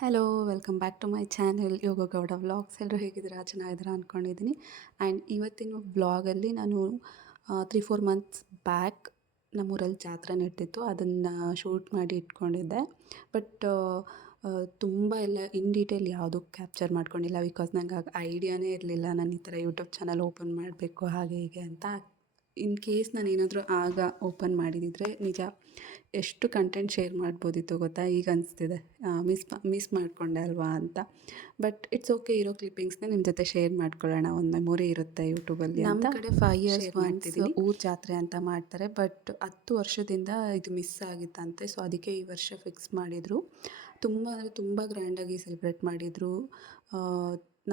Hello welcome back to my channel Yoga Gowda vlogs ಎಲ್ಲರೂ ಹೇಗಿದ್ದೀರಾ? ಚೆನ್ನಾಗಿದ್ದೀರಾ ಅಂದ್ಕೊಂಡಿದ್ದೀನಿ ಆ್ಯಂಡ್ ಇವತ್ತಿನ ವ್ಲಾಗಲ್ಲಿ ನಾನು ತ್ರೀ ಫೋರ್ ಮಂತ್ಸ್ ಬ್ಯಾಕ್ ನಮ್ಮೂರಲ್ಲಿ ಜಾತ್ರೆ ನೆಟ್ಟಿತ್ತು ಅದನ್ನು ಶೂಟ್ ಮಾಡಿ ಇಟ್ಕೊಂಡಿದ್ದೆ. ಬಟ್ ತುಂಬ ಎಲ್ಲ ಇನ್ ಡೀಟೇಲ್ ಯಾವುದೂ ಕ್ಯಾಪ್ಚರ್ ಮಾಡ್ಕೊಂಡಿಲ್ಲ ಬಿಕಾಸ್ ನಂಗೆ ಆಗ ಐಡಿಯಾನೇ ಇರಲಿಲ್ಲ. ನಾನು ಈ ಥರ ಯೂಟ್ಯೂಬ್ ಚಾನಲ್ ಓಪನ್ ಮಾಡಬೇಕು, ಹಾಗೆ ಹೀಗೆ ಅಂತ. ಇನ್ ಕೇಸ್ ನಾನು ಏನಾದರೂ ಆಗ ಓಪನ್ ಮಾಡಿದಿದ್ರೆ ನಿಜ ಎಷ್ಟು ಕಂಟೆಂಟ್ ಶೇರ್ ಮಾಡ್ಬೋದಿತ್ತು ಗೊತ್ತಾ? ಈಗ ಅನಿಸ್ತಿದೆ. ಮಿಸ್ ಮಿಸ್ ಮಾಡಿಕೊಂಡೆ ಅಲ್ವಾ ಅಂತ. ಬಟ್ ಇಟ್ಸ್ ಓಕೆ ಇರೋ ಕ್ಲಿಪ್ಪಿಂಗ್ಸ್ನ ನಿಮ್ಮ ಜೊತೆ ಶೇರ್ ಮಾಡ್ಕೊಳ್ಳೋಣ. ಒಂದು ಮೆಮೊರಿ ಇರುತ್ತೆ ಯೂಟ್ಯೂಬಲ್ಲಿ ನಮ್ಮ ಕಡೆ ಫೈವ್ ಇಯರ್ಸ್ ಮಾಡ್ತಿದ್ದೀನಿ ಊರ್ ಜಾತ್ರೆ ಅಂತ ಮಾಡ್ತಾರೆ. ಬಟ್ ಹತ್ತು ವರ್ಷದಿಂದ ಇದು ಮಿಸ್ ಆಗಿತ್ತಂತೆ. ಸೊ ಅದಕ್ಕೆ ಈ ವರ್ಷ ಫಿಕ್ಸ್ ಮಾಡಿದರು. ತುಂಬ ಅಂದರೆ ತುಂಬ ಗ್ರ್ಯಾಂಡಾಗಿ ಸೆಲೆಬ್ರೇಟ್ ಮಾಡಿದರು.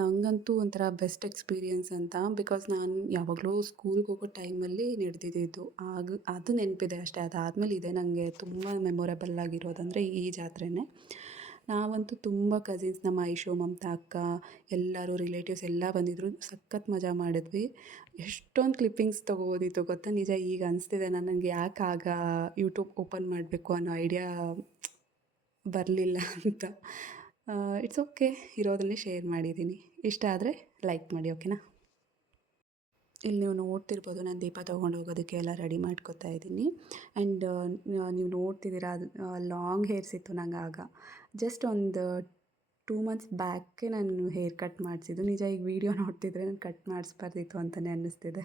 ನನಗಂತೂ ಒಂಥರ ಬೆಸ್ಟ್ ಎಕ್ಸ್ಪೀರಿಯೆನ್ಸ್ ಅಂತ ಬಿಕಾಸ್ ನಾನು ಯಾವಾಗಲೂ ಸ್ಕೂಲ್ಗೆ ಹೋಗೋ ಟೈಮಲ್ಲಿ ನಡೆದಿದ್ದು ಆಗ, ಅದು ನೆನಪಿದೆ ಅಷ್ಟೇ. ಅದಾದಮೇಲೆ ಇದೆ ನನಗೆ ತುಂಬ ಮೆಮೊರೇಬಲ್ ಆಗಿರೋದಂದರೆ ಈ ಜಾತ್ರೆನೇ. ನಾವಂತೂ ತುಂಬ ಕಸಿನ್ಸ್ ನಮ್ಮ ಐಶೋ, ಮಮತಾ, ಅಕ್ಕ, ಎಲ್ಲರೂ ರಿಲೇಟಿವ್ಸ್ ಎಲ್ಲ ಬಂದಿದ್ರು. ಸಖತ್ ಮಜಾ ಮಾಡಿದ್ವಿ. ಎಷ್ಟೊಂದು ಕ್ಲಿಪ್ಪಿಂಗ್ಸ್ ತೊಗೋಬೋದಿತ್ತು ಗೊತ್ತಾ? ನಿಜ ಈಗ ಅನಿಸ್ತಿದೆ ನಾನು ನನಗೆ ಯಾಕೆ ಆಗ ಯೂಟ್ಯೂಬ್ ಓಪನ್ ಮಾಡಬೇಕು ಅನ್ನೋ ಐಡಿಯಾ ಬರಲಿಲ್ಲ ಅಂತ. ಇಟ್ಸ್ ಓಕೆ ಇರೋದನ್ನೇ ಶೇರ್ ಮಾಡಿದ್ದೀನಿ. ಇಷ್ಟ ಆದರೆ ಲೈಕ್ ಮಾಡಿ ಓಕೆನಾ ಇಲ್ಲಿ ನೀವು ನೋಡ್ತಿರ್ಬೋದು ನಾನು ದೀಪ ತೊಗೊಂಡು ಹೋಗೋದಕ್ಕೆ ಎಲ್ಲ ರೆಡಿ ಮಾಡ್ಕೊತಾ ಇದ್ದೀನಿ. ಆ್ಯಂಡ್ ನೀವು ನೋಡ್ತಿದ್ದೀರಾ ಲಾಂಗ್ ಹೇರ್ಸ್ ಇತ್ತು ನಂಗೆ ಆಗ. ಜಸ್ಟ್ ಒಂದು ಟೂ ಮಂತ್ಸ್ ಬ್ಯಾಕೆ ನಾನು ಹೇರ್ ಕಟ್ ಮಾಡಿಸಿದ್ದು. ನಿಜ ಈಗ ವೀಡಿಯೋ ನೋಡ್ತಿದ್ರೆ ನಾನು ಕಟ್ ಮಾಡಿಸ್ಬಾರ್ದಿತ್ತು ಅಂತಲೇ ಅನ್ನಿಸ್ತಿದೆ.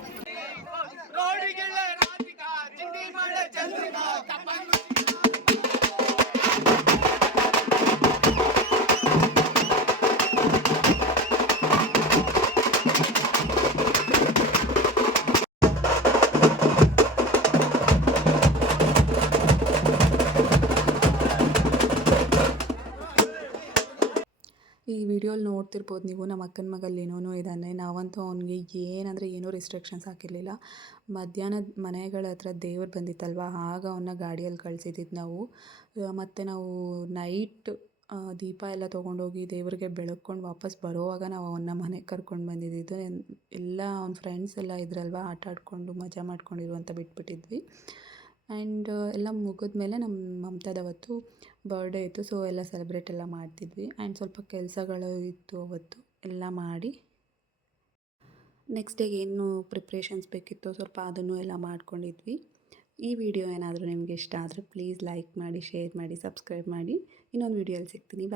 ಈ ವಿಡಿಯೋಲಿ ನೋಡ್ತಿರ್ಬೋದು ನೀವು, ನಮ್ಮ ಅಕ್ಕನ ಮಗಲ್ಲಿ ಏನೋ ಇದ್ದಾನೆ ನಾವಂತೂ ಅವನಿಗೆ ಏನಂದರೆ ಏನೂ ರಿಸ್ಟ್ರಿಕ್ಷನ್ಸ್ ಹಾಕಿರಲಿಲ್ಲ. ಮಧ್ಯಾಹ್ನದ ಮನೆಗಳ ಹತ್ರ ದೇವ್ರು ಬಂದಿತ್ತಲ್ವ? ಆಗ ಅವನ್ನ ಗಾಡಿಯಲ್ಲಿ ಕಳ್ಸಿದ್ದಿದ್ದು ನಾವು. ಮತ್ತು ನಾವು ನೈಟ್ ದೀಪ ಎಲ್ಲ ತೊಗೊಂಡೋಗಿ ದೇವ್ರಿಗೆ ಬೆಳಗ್ಕೊಂಡು ವಾಪಸ್ ಬರೋವಾಗ ನಾವು ಅವನ್ನ ಮನೆಗೆ ಕರ್ಕೊಂಡು ಬಂದಿದ್ದಿದ್ದು ಎಲ್ಲ ಅವ್ನ ಫ್ರೆಂಡ್ಸ್ ಎಲ್ಲ ಇದ್ರಲ್ವ? ಆಟ ಆಡಿಕೊಂಡು ಮಜಾ ಮಾಡ್ಕೊಂಡಿರು ಅಂತ ಬಿಟ್ಬಿಟ್ಟಿದ್ವಿ. ಆ್ಯಂಡ್ ಎಲ್ಲ ಮುಗಿದ್ಮೇಲೆ ನಮ್ಮ ಮಮತಾದವತ್ತು ಬರ್ಡೇ ಇತ್ತು ಸೊ ಎಲ್ಲ ಸೆಲೆಬ್ರೇಟ್ ಎಲ್ಲ ಮಾಡ್ತಿದ್ವಿ. ಆ್ಯಂಡ್ ಸ್ವಲ್ಪ ಕೆಲಸಗಳು ಇತ್ತು ಅವತ್ತು, ಎಲ್ಲ ಮಾಡಿ. ನೆಕ್ಸ್ಟ್ ಡೇಗೆ ಏನು ಪ್ರಿಪ್ರೇಷನ್ಸ್ ಬೇಕಿತ್ತು ಸ್ವಲ್ಪ ಅದನ್ನು ಎಲ್ಲ ಮಾಡ್ಕೊಂಡಿದ್ವಿ. ಈ ವಿಡಿಯೋ ಏನಾದರೂ ನಿಮಗೆ ಇಷ್ಟ ಆದರೆ ಪ್ಲೀಸ್ ಲೈಕ್ ಮಾಡಿ ಶೇರ್ ಮಾಡಿ ಸಬ್ಸ್ಕ್ರೈಬ್ ಮಾಡಿ. ಇನ್ನೊಂದು ವಿಡಿಯೋಲಿ ಸಿಗ್ತೀನಿ.